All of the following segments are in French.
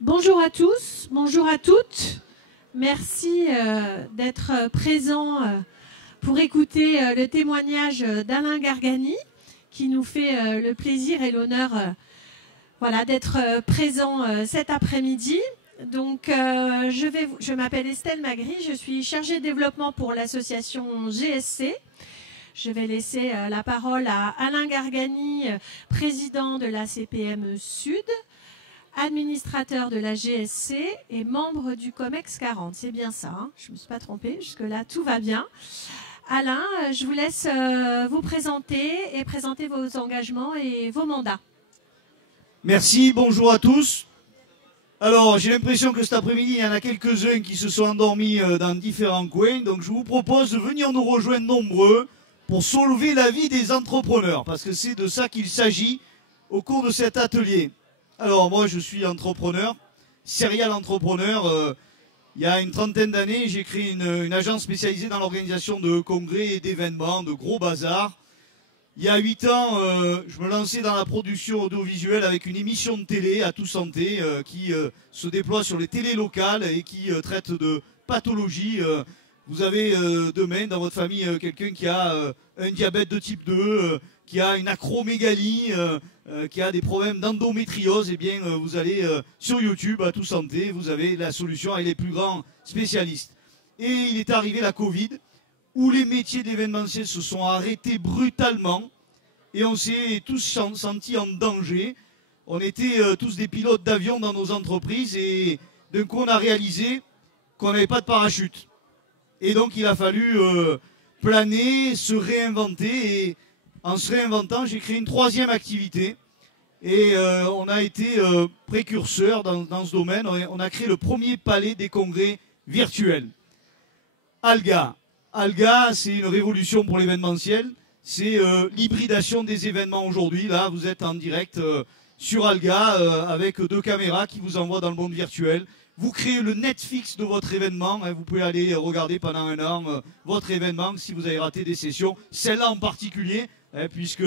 Bonjour à tous, bonjour à toutes. Merci d'être présents pour écouter le témoignage d'Alain Gargani, qui nous fait le plaisir et l'honneur d'être présent cet après-midi. Donc, je m'appelle Estelle Magri, je suis chargée de développement pour l'association GSC. Je vais laisser la parole à Alain Gargani, président de la CPME Sud, administrateur de la GSC et membre du COMEX 40. C'est bien ça, hein, je ne me suis pas trompée, jusque-là tout va bien. Alain, je vous laisse vous présenter et présenter vos engagements et vos mandats. Merci, bonjour à tous. Alors, j'ai l'impression que cet après-midi, il y en a quelques-uns qui se sont endormis dans différents coins. Donc, je vous propose de venir nous rejoindre nombreux pour sauver la vie des entrepreneurs, parce que c'est de ça qu'il s'agit au cours de cet atelier. Alors, moi, je suis entrepreneur, serial entrepreneur. Il y a une trentaine d'années, j'ai créé une agence spécialisée dans l'organisation de congrès et d'événements, de gros bazars. Il y a 8 ans, je me lançais dans la production audiovisuelle avec une émission de télé à Tout Santé qui se déploie sur les télés locales et qui traite de pathologie. Vous avez demain dans votre famille quelqu'un qui a un diabète de type 2, qui a une acromégalie, qui a des problèmes d'endométriose. Eh bien, vous allez sur YouTube à Tout Santé, vous avez la solution avec les plus grands spécialistes. Et il est arrivé la Covid, où les métiers d'événementiel se sont arrêtés brutalement et on s'est tous sentis en danger. On était tous des pilotes d'avion dans nos entreprises et d'un coup on a réalisé qu'on n'avait pas de parachute. Et donc il a fallu planer, se réinventer et en se réinventant j'ai créé une troisième activité et on a été précurseur dans ce domaine. On a créé le premier palais des congrès virtuels. Alga. Alga, c'est une révolution pour l'événementiel. C'est l'hybridation des événements aujourd'hui. Là, vous êtes en direct sur Alga avec 2 caméras qui vous envoient dans le monde virtuel. Vous créez le Netflix de votre événement. Hein, vous pouvez aller regarder pendant 1 an votre événement si vous avez raté des sessions. Celle-là en particulier, hein, puisque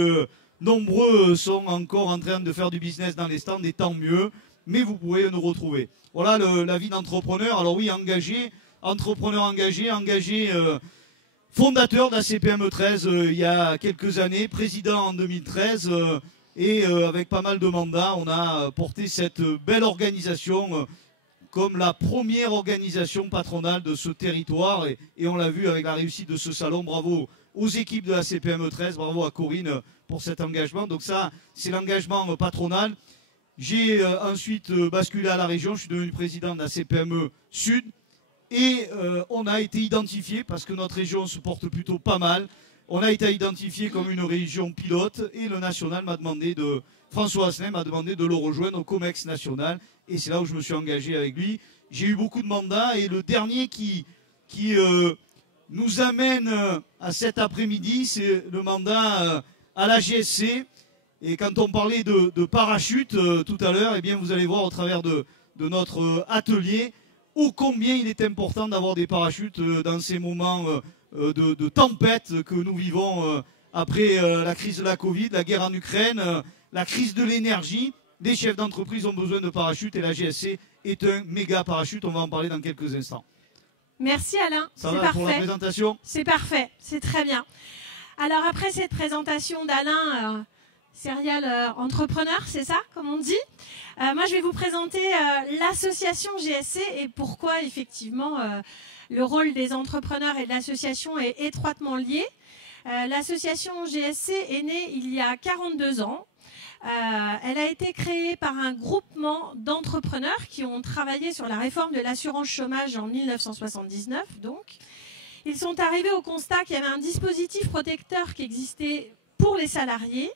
nombreux sont encore en train de faire du business dans les stands, et tant mieux. Mais vous pouvez nous retrouver. Voilà la vie d'entrepreneur. Alors oui, engagé. Entrepreneur engagé, fondateur de la CPME 13 il y a quelques années, président en 2013 et avec pas mal de mandats, on a porté cette belle organisation comme la première organisation patronale de ce territoire et on l'a vu avec la réussite de ce salon. Bravo aux équipes de la CPME 13, bravo à Corinne pour cet engagement. Donc ça, c'est l'engagement patronal. J'ai ensuite basculé à la région, je suis devenu président de la CPME Sud. Et on a été identifié, parce que notre région se porte plutôt pas mal, on a été identifié comme une région pilote et le national m'a demandé François Asselin m'a demandé de le rejoindre au COMEX national et c'est là où je me suis engagé avec lui. J'ai eu beaucoup de mandats et le dernier qui nous amène à cet après-midi, c'est le mandat à la GSC. Et quand on parlait de parachute tout à l'heure, eh bien vous allez voir au travers de notre atelier ô combien il est important d'avoir des parachutes dans ces moments de tempête que nous vivons après la crise de la Covid, la guerre en Ukraine, la crise de l'énergie. Les chefs d'entreprise ont besoin de parachutes et la GSC est un méga parachute. On va en parler dans quelques instants. Merci Alain, c'est parfait pour la présentation. C'est parfait, c'est très bien. Alors après cette présentation d'Alain, serial entrepreneur, c'est ça, comme on dit. Moi, je vais vous présenter l'association GSC et pourquoi, effectivement, le rôle des entrepreneurs et de l'association est étroitement lié. L'association GSC est née il y a 42 ans. Elle a été créée par un groupement d'entrepreneurs qui ont travaillé sur la réforme de l'assurance chômage en 1979. Donc, ils sont arrivés au constat qu'il y avait un dispositif protecteur qui existait pour les salariés,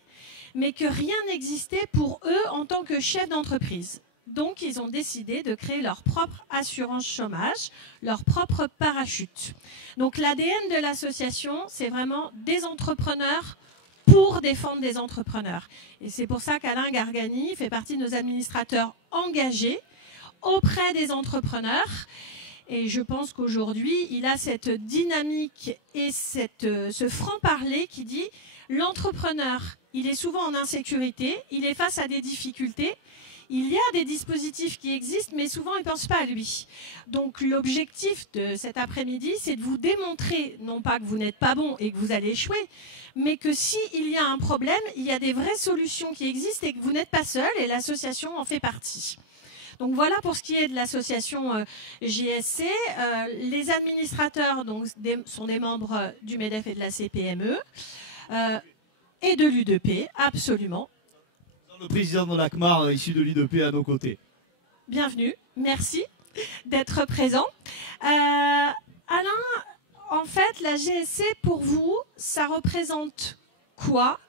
mais que rien n'existait pour eux en tant que chefs d'entreprise. Donc, ils ont décidé de créer leur propre assurance chômage, leur propre parachute. Donc, l'ADN de l'association, c'est vraiment des entrepreneurs pour défendre des entrepreneurs. Et c'est pour ça qu'Alain Gargani fait partie de nos administrateurs engagés auprès des entrepreneurs. Et je pense qu'aujourd'hui, il a cette dynamique et ce franc-parler qui dit L'entrepreneur, il est souvent en insécurité, il est face à des difficultés. Il y a des dispositifs qui existent, mais souvent, il ne pense pas à lui. Donc, l'objectif de cet après-midi, c'est de vous démontrer, non pas que vous n'êtes pas bon et que vous allez échouer, mais que s'il y a un problème, il y a des vraies solutions qui existent et que vous n'êtes pas seul, et l'association en fait partie. Donc voilà pour ce qui est de l'association JSC. Les administrateurs sont des membres du MEDEF et de la CPME et de l'UDP, absolument. Le président de l'ACMAR, issu de l'IDP, à nos côtés. Bienvenue, merci d'être présent. Alain, en fait, la GSC, pour vous, ça représente quoi?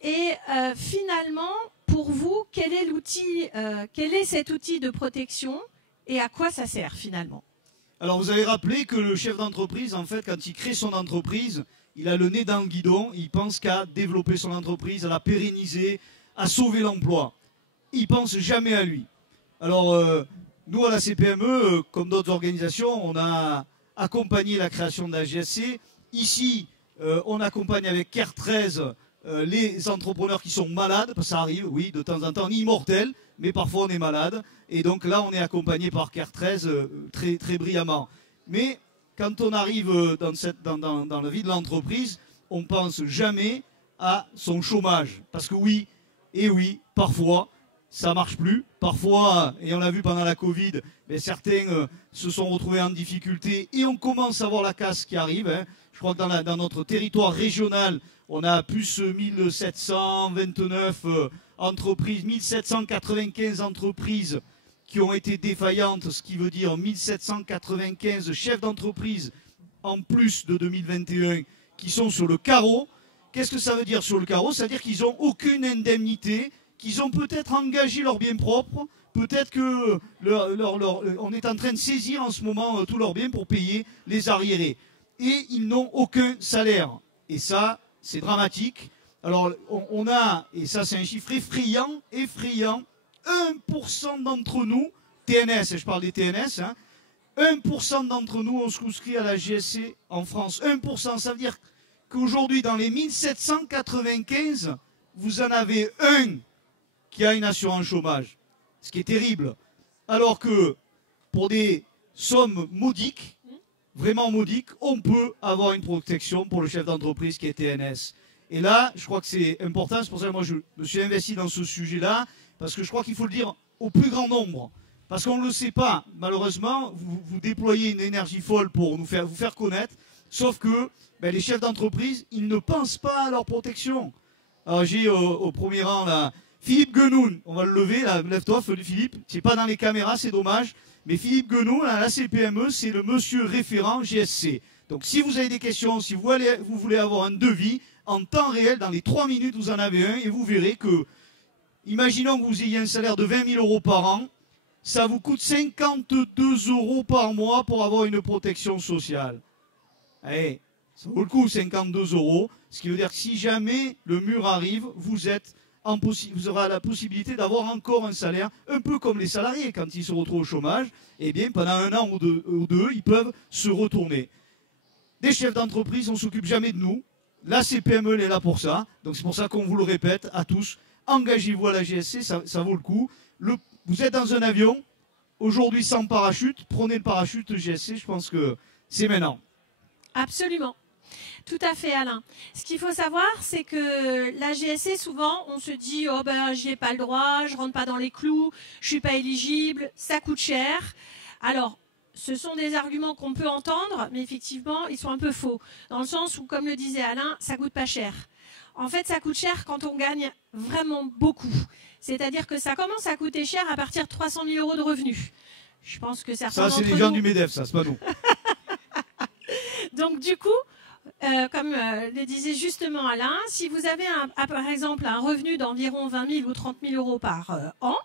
Et finalement, pour vous, quel est l'outil, quel est cet outil de protection et à quoi ça sert finalement? Alors, vous avez rappelé que le chef d'entreprise, en fait, quand il crée son entreprise, il a le nez dans le guidon, il pense qu'à développer son entreprise, à la pérenniser, à sauver l'emploi. Il ne pense jamais à lui. Alors, nous, à la CPME, comme d'autres organisations, on a accompagné la création de la GSC. Ici, on accompagne avec CARE 13 les entrepreneurs qui sont malades, parce que ça arrive, oui, de temps en temps, ni immortels, mais parfois on est malade. Et donc là, on est accompagné par CARE 13 très, très brillamment. Mais quand on arrive dans la vie de l'entreprise, on ne pense jamais à son chômage. Parce que oui, et oui, parfois, ça ne marche plus. Parfois, et on l'a vu pendant la Covid, mais certains se sont retrouvés en difficulté et on commence à voir la casse qui arrive. Hein. Je crois que dans notre territoire régional, on a plus 1729 entreprises, 1795 entreprises qui ont été défaillantes, ce qui veut dire 1795 chefs d'entreprise en plus de 2021 qui sont sur le carreau. Qu'est-ce que ça veut dire sur le carreau? Ça veut dire qu'ils n'ont aucune indemnité, qu'ils ont peut-être engagé leurs biens propres, peut-être que on est en train de saisir en ce moment tous leurs biens pour payer les arriérés. Et ils n'ont aucun salaire. Et ça, c'est dramatique. Alors, on a, et ça c'est un chiffre effrayant, 1% d'entre nous, TNS, je parle des TNS, hein, 1% d'entre nous ont souscrit à la GSC en France. 1%, ça veut dire qu'aujourd'hui, dans les 1795, vous en avez un qui a une assurance chômage. Ce qui est terrible. Alors que pour des sommes modiques, vraiment modiques, on peut avoir une protection pour le chef d'entreprise qui est TNS. Et là, je crois que c'est important. C'est pour ça que moi, je me suis investi dans ce sujet-là, parce que je crois qu'il faut le dire au plus grand nombre. Parce qu'on ne le sait pas. Malheureusement, vous déployez une énergie folle pour vous faire connaître, sauf que les chefs d'entreprise, ils ne pensent pas à leur protection. Alors j'ai au premier rang là, Philippe Guenoun, on va le lever, là, lève-toi Philippe, c'est pas dans les caméras, c'est dommage, mais Philippe Guenoun, à la CPME, c'est le monsieur référent GSC. Donc si vous avez des questions, si vous voulez avoir un devis, en temps réel, dans les 3 minutes, vous en avez un, et vous verrez que, imaginons que vous ayez un salaire de 20 000 € par an, ça vous coûte 52 € par mois pour avoir une protection sociale. Allez, ça vaut le coup, 52 €, ce qui veut dire que si jamais le mur arrive, vous aurez la possibilité d'avoir encore un salaire, un peu comme les salariés, quand ils se retrouvent au chômage, eh bien, pendant un an ou deux, ils peuvent se retourner. Des chefs d'entreprise, on ne s'occupe jamais de nous. La CPME, elle est là pour ça. Donc c'est pour ça qu'on vous le répète à tous. Engagez-vous à la GSC, ça vaut le coup. Vous êtes dans un avion, aujourd'hui sans parachute, prenez le parachute GSC, je pense que c'est maintenant. Absolument. Tout à fait, Alain. Ce qu'il faut savoir, c'est que la GSC, souvent, on se dit « Oh ben, j'y ai pas le droit, je rentre pas dans les clous, je suis pas éligible, ça coûte cher. » Alors, ce sont des arguments qu'on peut entendre, mais effectivement, ils sont un peu faux. Dans le sens où, comme le disait Alain, ça coûte pas cher. En fait, ça coûte cher quand on gagne vraiment beaucoup. C'est-à-dire que ça commence à coûter cher à partir de 300 000 € de revenus. Je pense que certains Ça, c'est les gens du MEDEF, ça, c'est pas nous. Donc, du coup, comme le disait justement Alain, si vous avez par exemple un revenu d'environ 20 000 ou 30 000 € par an,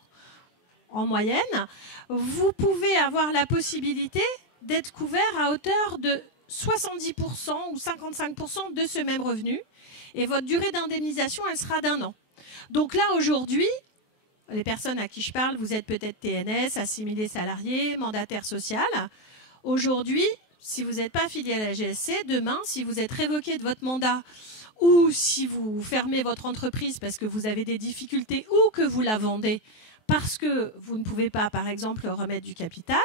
en moyenne, vous pouvez avoir la possibilité d'être couvert à hauteur de 70% ou 55% de ce même revenu. Et votre durée d'indemnisation, elle sera d'1 an. Donc là, aujourd'hui, les personnes à qui je parle, vous êtes peut-être TNS, assimilés salariés, mandataire social. Aujourd'hui, si vous n'êtes pas affilié à la GSC, demain, si vous êtes révoqué de votre mandat ou si vous fermez votre entreprise parce que vous avez des difficultés ou que vous la vendez parce que vous ne pouvez pas, par exemple, remettre du capital,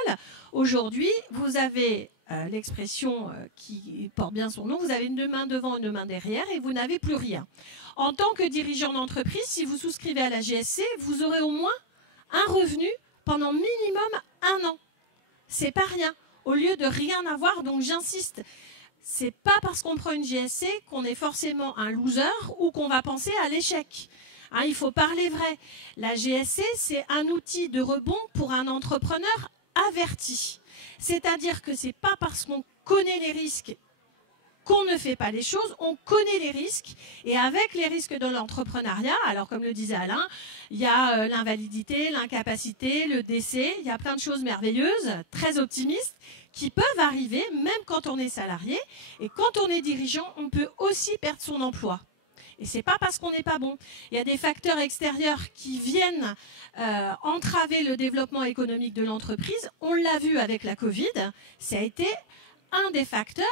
aujourd'hui, vous avez l'expression qui porte bien son nom, vous avez une main devant, une main derrière et vous n'avez plus rien. En tant que dirigeant d'entreprise, si vous souscrivez à la GSC, vous aurez au moins un revenu pendant minimum 1 an. C'est pas rien, au lieu de rien avoir, donc j'insiste. C'est pas parce qu'on prend une GSC qu'on est forcément un loser ou qu'on va penser à l'échec. Hein, il faut parler vrai. La GSC, c'est un outil de rebond pour un entrepreneur averti. C'est-à-dire que c'est pas parce qu'on connaît les risques qu'on ne fait pas les choses, on connaît les risques, et avec les risques de l'entrepreneuriat, alors comme le disait Alain, il y a l'invalidité, l'incapacité, le décès, il y a plein de choses merveilleuses, très optimistes, qui peuvent arriver même quand on est salarié, et quand on est dirigeant, on peut aussi perdre son emploi. Et ce n'est pas parce qu'on n'est pas bon. Il y a des facteurs extérieurs qui viennent entraver le développement économique de l'entreprise. On l'a vu avec la Covid, ça a été un des facteurs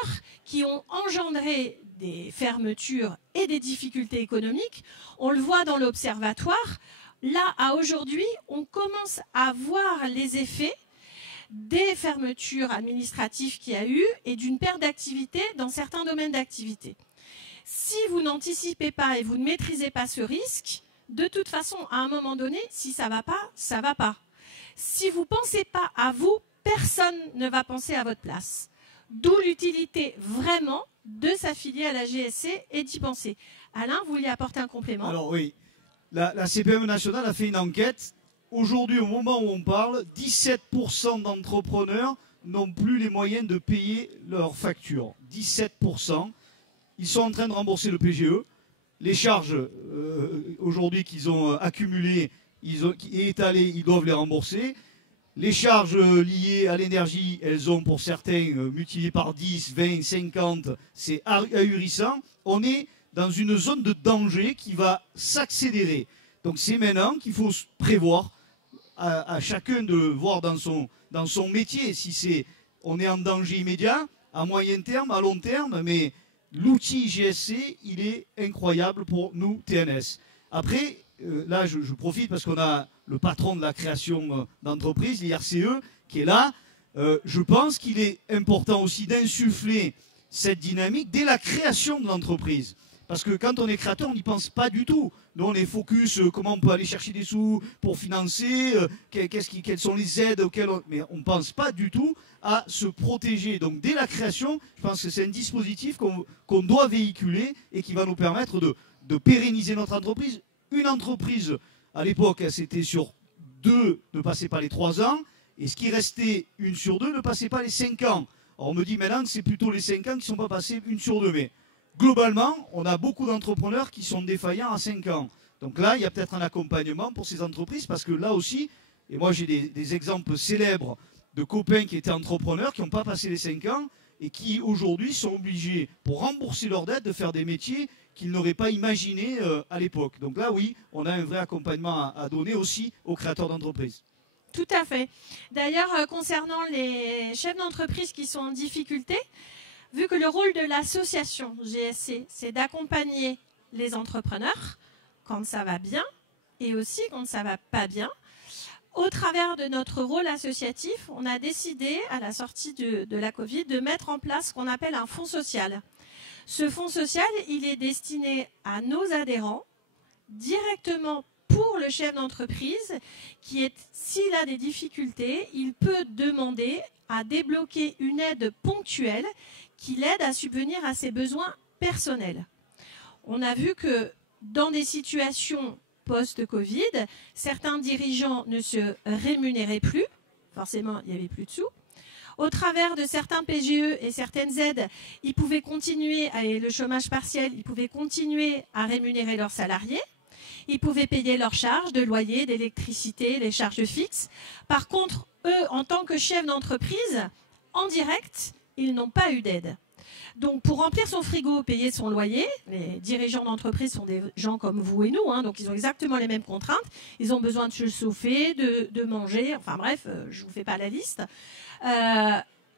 qui ont engendré des fermetures et des difficultés économiques. On le voit dans l'observatoire. Là, à aujourd'hui, on commence à voir les effets des fermetures administratives qu'il y a eu et d'une perte d'activité dans certains domaines d'activité. Si vous n'anticipez pas et vous ne maîtrisez pas ce risque, de toute façon, à un moment donné, si ça ne va pas, ça ne va pas. Si vous ne pensez pas à vous, personne ne va penser à votre place. D'où l'utilité vraiment de s'affilier à la GSC et d'y penser. Alain, vous vouliez apporter un complément? Alors oui, la CPME nationale a fait une enquête. Aujourd'hui, au moment où on parle, 17% d'entrepreneurs n'ont plus les moyens de payer leurs factures. 17%. Ils sont en train de rembourser le PGE. Les charges, aujourd'hui, qu'ils ont accumulées et étalées, ils doivent les rembourser. Les charges liées à l'énergie, elles ont pour certains multiplié par 10, 20, 50. C'est ahurissant. On est dans une zone de danger qui va s'accélérer. Donc c'est maintenant qu'il faut prévoir à chacun de voir dans son métier si on est en danger immédiat, à moyen terme, à long terme, mais l'outil GSC, il est incroyable pour nous, TNS. Après, là, je profite parce qu'on a le patron de la création d'entreprise, l'IRCE, qui est là. Je pense qu'il est important aussi d'insuffler cette dynamique dès la création de l'entreprise. Parce que quand on est créateur, on n'y pense pas du tout. Nous, on est focus, comment on peut aller chercher des sous pour financer, quelles sont les aides mais on ne pense pas du tout à se protéger. Donc dès la création, je pense que c'est un dispositif qu'on doit véhiculer et qui va nous permettre de pérenniser notre entreprise. Une entreprise, à l'époque, c'était sur 2, ne passait pas les 3 ans, et ce qui restait 1 sur 2 ne passait pas les 5 ans. Alors on me dit maintenant que c'est plutôt les 5 ans qui ne sont pas passés 1 sur 2, mais globalement, on a beaucoup d'entrepreneurs qui sont défaillants à 5 ans. Donc là, il y a peut-être un accompagnement pour ces entreprises, parce que là aussi, et moi j'ai des exemples célèbres de copains qui étaient entrepreneurs, qui n'ont pas passé les 5 ans, et qui aujourd'hui sont obligés, pour rembourser leurs dettes, de faire des métiers qu'ils n'auraient pas imaginés à l'époque. Donc là, oui, on a un vrai accompagnement à donner aussi aux créateurs d'entreprises. Tout à fait. D'ailleurs, concernant les chefs d'entreprise qui sont en difficulté, vu que le rôle de l'association GSC, c'est d'accompagner les entrepreneurs quand ça va bien et aussi quand ça va pas bien, au travers de notre rôle associatif, on a décidé, à la sortie de la Covid, de mettre en place ce qu'on appelle un fonds social. Ce fonds social, il est destiné à nos adhérents, directement pour le chef d'entreprise, qui est, s'il a des difficultés, il peut demander à débloquer une aide ponctuelle qui l'aide à subvenir à ses besoins personnels. On a vu que dans des situations post-Covid, certains dirigeants ne se rémunéraient plus, forcément il n'y avait plus de sous. Au travers de certains PGE et certaines aides, ils pouvaient continuer, avec le chômage partiel, ils pouvaient continuer à rémunérer leurs salariés. Ils pouvaient payer leurs charges de loyer, d'électricité, les charges fixes. Par contre, eux, en tant que chefs d'entreprise, en direct, ils n'ont pas eu d'aide. Donc, pour remplir son frigo, payer son loyer, les dirigeants d'entreprise sont des gens comme vous et nous, hein, donc ils ont exactement les mêmes contraintes. Ils ont besoin de se chauffer, de manger, enfin bref, je ne vous fais pas la liste.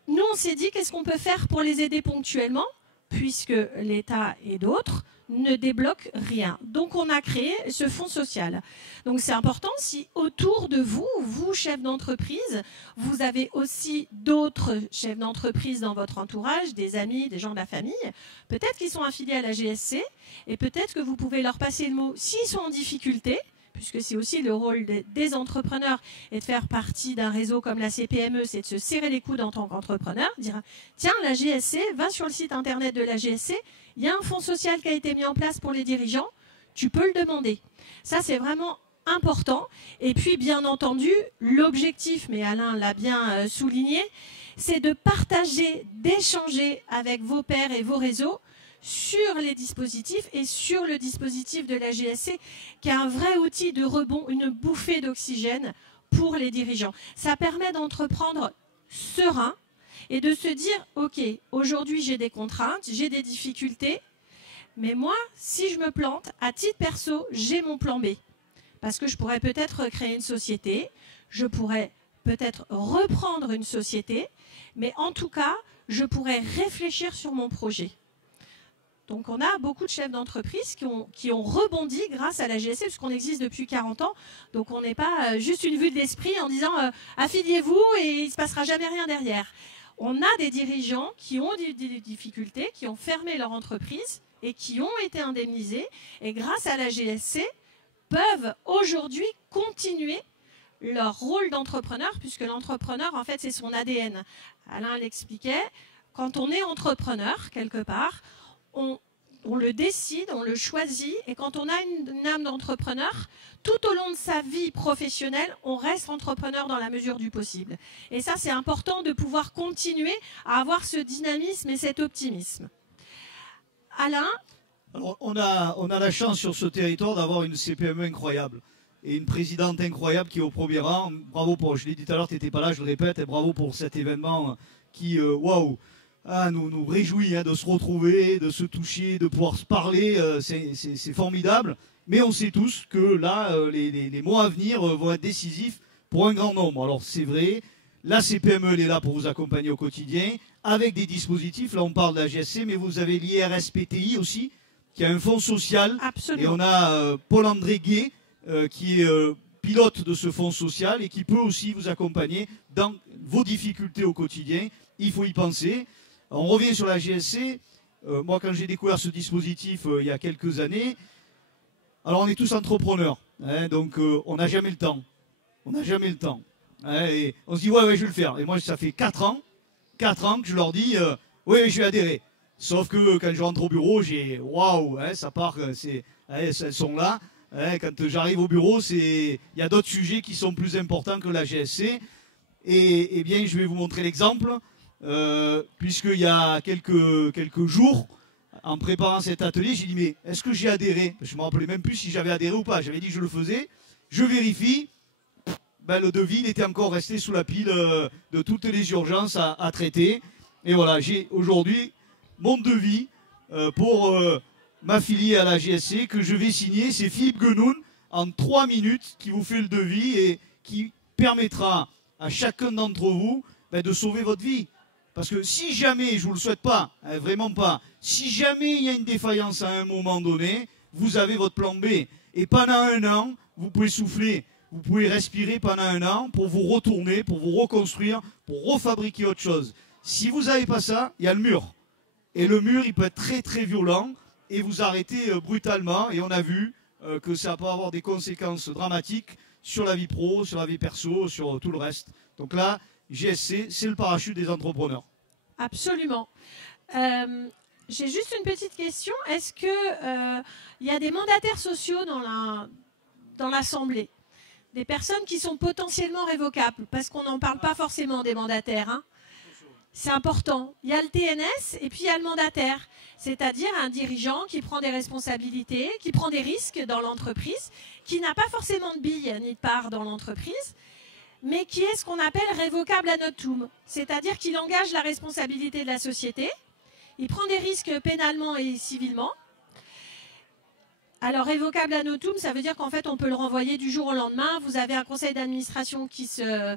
Nous, on s'est dit, qu'est-ce qu'on peut faire pour les aider ponctuellement? puisque l'État et d'autres ne débloquent rien. Donc on a créé ce fonds social. Donc c'est important si autour de vous, vous chefs d'entreprise, vous avez aussi d'autres chefs d'entreprise dans votre entourage, des amis, des gens de la famille, peut-être qu'ils sont affiliés à la GSC et peut-être que vous pouvez leur passer le mot s'ils sont en difficulté, puisque c'est aussi le rôle des entrepreneurs et de faire partie d'un réseau comme la CPME, c'est de se serrer les coudes en tant qu'entrepreneur, dire tiens, la GSC, va sur le site internet de la GSC, il y a un fonds social qui a été mis en place pour les dirigeants, tu peux le demander. Ça, c'est vraiment important. Et puis, bien entendu, l'objectif, mais Alain l'a bien souligné, c'est de partager, d'échanger avec vos pairs et vos réseaux sur les dispositifs et sur le dispositif de la GSC, qui est un vrai outil de rebond, une bouffée d'oxygène pour les dirigeants. Ça permet d'entreprendre serein et de se dire, OK, aujourd'hui j'ai des contraintes, j'ai des difficultés, mais moi, si je me plante, à titre perso, j'ai mon plan B. Parce que je pourrais peut-être créer une société, je pourrais peut-être reprendre une société, mais en tout cas, je pourrais réfléchir sur mon projet. Donc on a beaucoup de chefs d'entreprise qui ont rebondi grâce à la GSC, puisqu'on existe depuis 40 ans. Donc on n'est pas juste une vue de l'esprit en disant affiliez-vous et il ne se passera jamais rien derrière. On a des dirigeants qui ont des difficultés, qui ont fermé leur entreprise et qui ont été indemnisés. Et grâce à la GSC, peuvent aujourd'hui continuer leur rôle d'entrepreneur, puisque l'entrepreneur, en fait, c'est son ADN. Alain l'expliquait, quand on est entrepreneur, quelque part, on le décide, on le choisit, et quand on a une âme d'entrepreneur, tout au long de sa vie professionnelle, on reste entrepreneur dans la mesure du possible. Et ça, c'est important de pouvoir continuer à avoir ce dynamisme et cet optimisme. Alain ? Alors, on a la chance sur ce territoire d'avoir une CPME incroyable et une présidente incroyable qui est au premier rang. Bravo pour, je l'ai dit tout à l'heure, tu n'étais pas là, je le répète, et bravo pour cet événement qui, waouh, nous réjouit de se retrouver, de se toucher, de pouvoir se parler, c'est formidable. Mais on sait tous que là, les mois à venir vont être décisifs pour un grand nombre. Alors c'est vrai, la CPME elle est là pour vous accompagner au quotidien, avec des dispositifs, là on parle de la GSC, mais vous avez l'IRSPTI aussi, qui a un fonds social. Absolument. Et on a Paul-André Gué, qui est pilote de ce fonds social et qui peut aussi vous accompagner dans vos difficultés au quotidien. Il faut y penser. On revient sur la GSC. Moi, quand j'ai découvert ce dispositif il y a quelques années, alors on est tous entrepreneurs, donc on n'a jamais le temps. On n'a jamais le temps. Et on se dit, ouais, je vais le faire. Et moi, ça fait 4 ans que je leur dis, oui, je vais adhérer. Sauf que quand je rentre au bureau, j'ai, waouh, ça part, elles sont là. Quand j'arrive au bureau, il y a d'autres sujets qui sont plus importants que la GSC. Et bien, je vais vous montrer l'exemple. Puisqu'il y a quelques jours, en préparant cet atelier, j'ai dit mais est-ce que j'ai adhéré? Je ne me rappelais même plus si j'avais adhéré ou pas. J'avais dit que je le faisais. Je vérifie. Le devis était encore resté sous la pile de toutes les urgences à traiter. Et voilà, j'ai aujourd'hui mon devis pour m'affilier à la GSC que je vais signer. C'est Philippe Guenoun en 3 minutes qui vous fait le devis et qui permettra à chacun d'entre vous de sauver votre vie. Parce que si jamais, je ne vous le souhaite pas, vraiment pas, si jamais il y a une défaillance à un moment donné, vous avez votre plan B. Et pendant 1 an, vous pouvez souffler, vous pouvez respirer pendant 1 an pour vous retourner, pour vous reconstruire, pour refabriquer autre chose. Si vous n'avez pas ça, il y a le mur. Et le mur, il peut être très très violent et vous arrêter brutalement. Et on a vu que ça peut avoir des conséquences dramatiques sur la vie pro, sur la vie perso, sur tout le reste. Donc là, GSC, c'est le parachute des entrepreneurs. Absolument. J'ai juste une petite question. Est-ce qu'il y a des mandataires sociaux dans l'Assemblée? Des personnes qui sont potentiellement révocables? Parce qu'on n'en parle pas forcément des mandataires. C'est important. Il y a le TNS et puis il y a le mandataire. C'est-à-dire un dirigeant qui prend des responsabilités, qui prend des risques dans l'entreprise, qui n'a pas forcément de billes ni de part dans l'entreprise, mais qui est ce qu'on appelle révocable à notum, c'est-à-dire qu'il engage la responsabilité de la société, il prend des risques pénalement et civilement. Alors révocable à notum, ça veut dire qu'en fait on peut le renvoyer du jour au lendemain. Vous avez un conseil d'administration qui se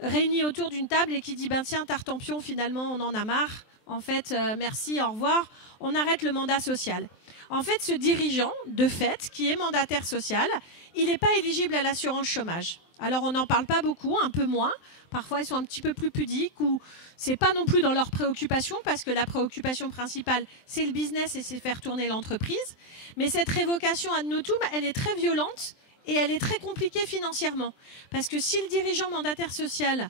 réunit autour d'une table et qui dit ben tiens, Tartampion, finalement on en a marre, En fait, merci, au revoir, on arrête le mandat social. En fait, ce dirigeant, de fait, qui est mandataire social, il n'est pas éligible à l'assurance chômage. Alors, on n'en parle pas beaucoup, un peu moins. Parfois, ils sont un petit peu plus pudiques ou c'est pas non plus dans leurs préoccupations parce que la préoccupation principale, c'est le business et c'est faire tourner l'entreprise. Mais cette révocation ad notum, elle est très violente et elle est très compliquée financièrement. Parce que si le dirigeant mandataire social,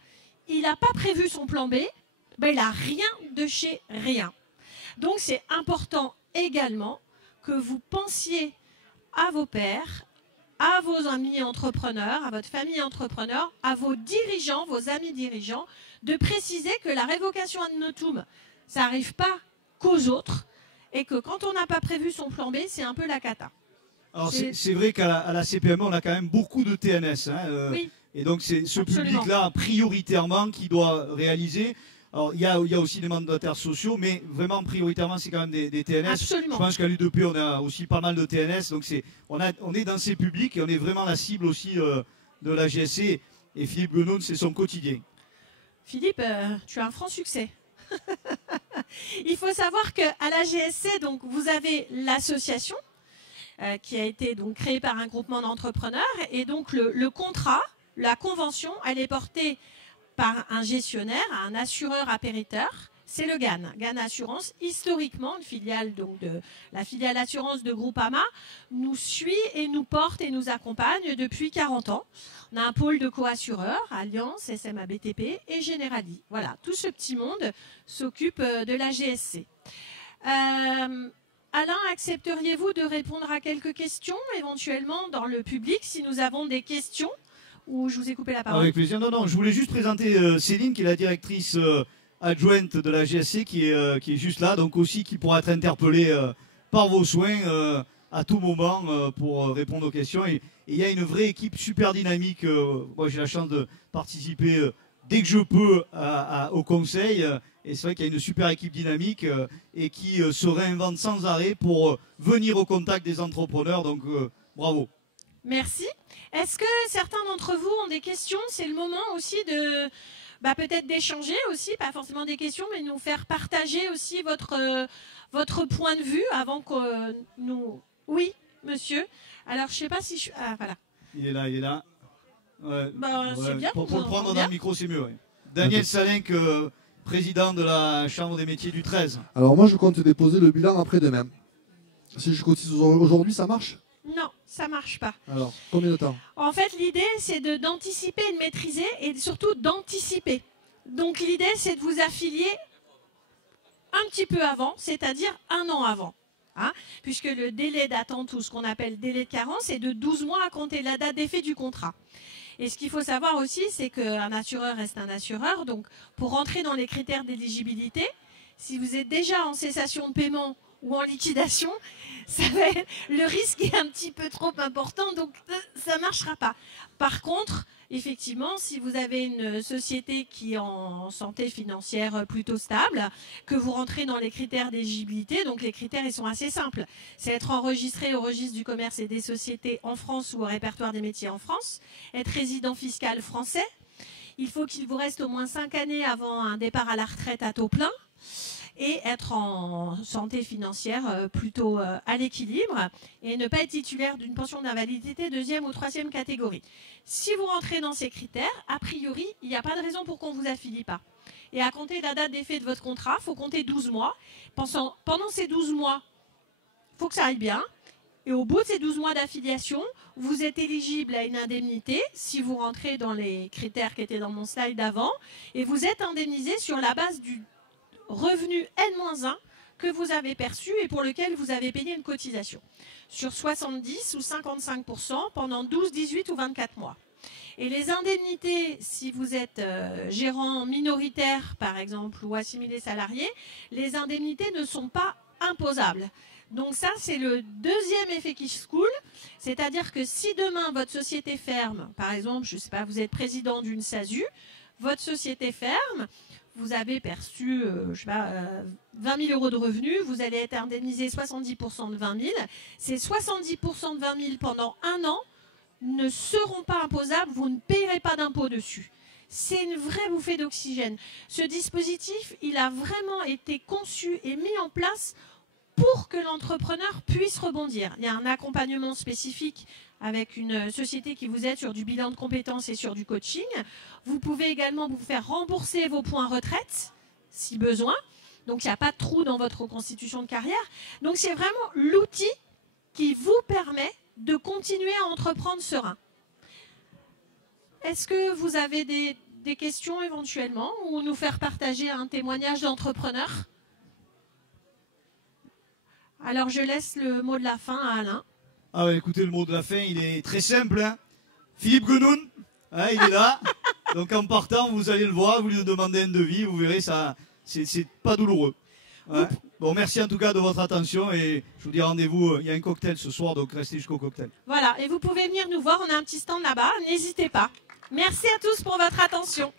il n'a pas prévu son plan B, ben, il n'a rien de chez rien. Donc, c'est important également que vous pensiez à vos pairs, à vos amis entrepreneurs, à votre famille entrepreneur, à vos dirigeants, vos amis dirigeants, de préciser que la révocation ad notum, ça n'arrive pas qu'aux autres et que quand on n'a pas prévu son plan B, c'est un peu la cata. Alors c'est vrai qu'à la CPME, on a quand même beaucoup de TNS. Hein, oui. Et donc c'est ce Absolument. public-là, prioritairement, qui doit réaliser. Alors il y a aussi des mandataires sociaux, mais vraiment prioritairement, c'est quand même des TNS. Absolument. Je pense qu'à l'UDP, on a aussi pas mal de TNS. Donc on est dans ces publics et on est vraiment la cible aussi de la GSC. Et Philippe Guenon, c'est son quotidien. Philippe, tu as un franc succès. Il faut savoir qu'à la GSC, donc, vous avez l'association qui a été donc créée par un groupement d'entrepreneurs. Et donc le contrat, la convention, elle est portée par un gestionnaire, un assureur appériteur. C'est le GAN, GAN Assurance, historiquement une filiale donc de la filiale assurance de Groupama, nous suit et nous porte et nous accompagne depuis 40 ans. On a un pôle de co-assureurs, Alliance, SMA BTP et Generali. Voilà, tout ce petit monde s'occupe de la GSC. Alain, accepteriez-vous de répondre à quelques questions, éventuellement dans le public, si nous avons des questions, ou je vous ai coupé la parole? Avec plaisir. Non, je voulais juste présenter Céline, qui est la directrice adjointe de la GSC, qui est juste là, donc aussi qui pourra être interpellée par vos soins à tout moment pour répondre aux questions. Et il y a une vraie équipe super dynamique. Moi, j'ai la chance de participer dès que je peux au conseil. Et c'est vrai qu'il y a une super équipe dynamique et qui se réinvente sans arrêt pour venir au contact des entrepreneurs. Donc, bravo. Merci. Est-ce que certains d'entre vous ont des questions? C'est le moment aussi de peut-être d'échanger aussi, pas forcément des questions, mais nous faire partager aussi votre point de vue avant que nous... Oui, monsieur. Alors, je ne sais pas si je... Ah, voilà. Il est là. Ouais, c'est bien. Pour le prendre dans le micro, c'est mieux. Ouais. Daniel Salenc, président de la Chambre des métiers du 13. Alors moi, je compte déposer le bilan après-demain. Si je cotise aujourd'hui, ça marche? Non, ça marche pas. Alors, combien de temps? En fait, l'idée, c'est d'anticiper et de maîtriser et surtout d'anticiper. Donc, l'idée, c'est de vous affilier un petit peu avant, c'est-à-dire 1 an avant. Hein, puisque le délai d'attente, ou ce qu'on appelle délai de carence, est de 12 mois à compter de la date d'effet du contrat. Et ce qu'il faut savoir aussi, c'est qu'un assureur reste un assureur. Donc, pour rentrer dans les critères d'éligibilité, si vous êtes déjà en cessation de paiement ou en liquidation, le risque est un petit peu trop important, donc ça ne marchera pas. Par contre, effectivement, si vous avez une société qui est en santé financière plutôt stable, que vous rentrez dans les critères d'éligibilité, donc les critères ils sont assez simples. C'est être enregistré au registre du commerce et des sociétés en France ou au répertoire des métiers en France, être résident fiscal français, il faut qu'il vous reste au moins 5 années avant un départ à la retraite à taux plein, et être en santé financière plutôt à l'équilibre et ne pas être titulaire d'une pension d'invalidité 2e ou 3e catégorie. Si vous rentrez dans ces critères, a priori, il n'y a pas de raison pour qu'on ne vous affilie pas. Et à compter de la date d'effet de votre contrat, il faut compter 12 mois. Pendant ces 12 mois, il faut que ça aille bien. Et au bout de ces 12 mois d'affiliation, vous êtes éligible à une indemnité si vous rentrez dans les critères qui étaient dans mon slide d'avant. Et vous êtes indemnisé sur la base du revenu N-1 que vous avez perçu et pour lequel vous avez payé une cotisation sur 70 ou 55% pendant 12, 18 ou 24 mois. Et les indemnités, si vous êtes gérant minoritaire par exemple ou assimilé salarié, les indemnités ne sont pas imposables. Donc ça, c'est le deuxième effet qui se coule, c'est-à-dire que si demain votre société ferme, par exemple, je ne sais pas, vous êtes président d'une SASU, votre société ferme, vous avez perçu, 20 000 euros de revenus, vous allez être indemnisé 70% de 20 000. Ces 70% de 20 000 pendant 1 an ne seront pas imposables, vous ne payerez pas d'impôt dessus. C'est une vraie bouffée d'oxygène. Ce dispositif, il a vraiment été conçu et mis en place pour que l'entrepreneur puisse rebondir. Il y a un accompagnement spécifique avec une société qui vous aide sur du bilan de compétences et sur du coaching. Vous pouvez également vous faire rembourser vos points retraite, si besoin. Donc, il n'y a pas de trou dans votre reconstitution de carrière. Donc, c'est vraiment l'outil qui vous permet de continuer à entreprendre serein. Est-ce que vous avez des questions éventuellement ou nous faire partager un témoignage d'entrepreneur? Alors, je laisse le mot de la fin à Alain. Ah ouais, écoutez, le mot de la fin, il est très simple. Hein. Philippe Guenoun, hein, il est là. Donc en partant, vous allez le voir, vous lui demandez un devis, vous verrez, ça, c'est pas douloureux. Hein. Bon, merci en tout cas de votre attention et je vous dis rendez-vous, il y a un cocktail ce soir, donc restez jusqu'au cocktail. Voilà, et vous pouvez venir nous voir, on a un petit stand là-bas, n'hésitez pas. Merci à tous pour votre attention.